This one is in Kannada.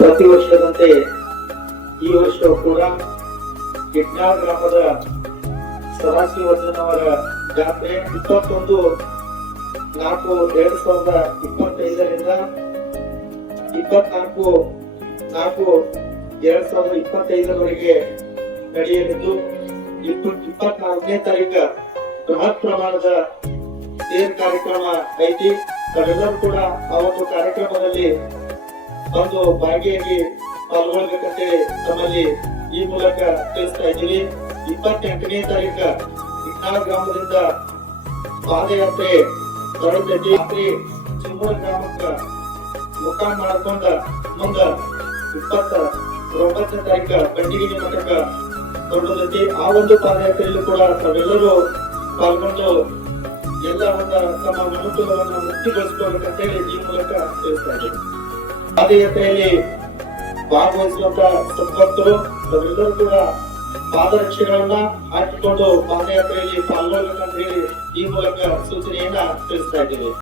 ಪ್ರತಿ ವರ್ಷದಂತೆ ಈ ವರ್ಷವೂ ಕೂಡ ಗಿಡ್ನಾಳ್ ಗ್ರಾಮದ ಸದಾಶಿವರ್ಧನ್ ಅವರ ಜಾತ್ರೆ 21/4/2025 24/4/2025 ನಡೆಯಲಿದ್ದು 24ನೇ ತಾರೀಕು ಬೃಹತ್ ಪ್ರಮಾಣದ ತೇರ್ ಕಾರ್ಯಕ್ರಮ ಐತಿ. ತಾವೆಲ್ಲರೂ ಕೂಡ ಆ ಒಂದು ಕಾರ್ಯಕ್ರಮದಲ್ಲಿ ಬಂದು ಭಾಗಿಯಾಗಿ ಪಾಲ್ಗೊಳ್ಬೇಕಂತೇಳಿ ತಮ್ಮಲ್ಲಿ ಈ ಮೂಲಕ ತಿಳಿಸ್ತಾ ಇದ್ದೀವಿ. 28ನೇ ತಾರೀಕು ಗಿಡ್ನಾಳ್ ಗ್ರಾಮದಿಂದ ಪಾದಯಾತ್ರೆ ಹೊರಟೈತಿ. ರಾತ್ರಿ ಚಿಮ್ಮೂರ್ ಗ್ರಾಮಕ್ಕ ಮುಖಾಂ ಮಾಡ್ಕೊಂಡ ಮುಂದ 29ನೇ ತಾರೀಕು ಬಂಡಿಗಿರಿ ಮಠಕ್ಕ ಹೊರಡತೈತಿ. ಆ ಒಂದು ಪಾದಯಾತ್ರೆಯಲ್ಲೂ ಕೂಡ ತಾವೆಲ್ಲರೂ ಪಾಲ್ಗೊಂಡು ಎಲ್ಲ ತಮ್ಮ ಮನುಕುಲವನ್ನು ಮುಕ್ತಿಗೊಳಿಸಿಕೊಳ್ಳಬೇಕಂತೇಳಿ ಈ ಮೂಲಕ ತಿಳಿಸ್ತಾ ಇದ್ದೀವಿ. ಪಾದಯಾತ್ರೆಯಲ್ಲಿ ಭಾಗವಹಿಸುವಂತ ಸದ್ಭಕ್ತರು ಅವರೆಲ್ಲರೂ ಕೂಡ ಪಾದರಕ್ಷೆಗಳನ್ನ ಹಾಕಿಕೊಂಡು ಪಾದಯಾತ್ರೆಯಲ್ಲಿ ಪಾಲ್ಗೊಳ್ಬೇಕಂತ ಹೇಳಿ ಈ ಮೂಲಕ ಸೂಚನೆಯನ್ನ ತಿಳಿಸ್ತಾ ಇದ್ದೀವಿ.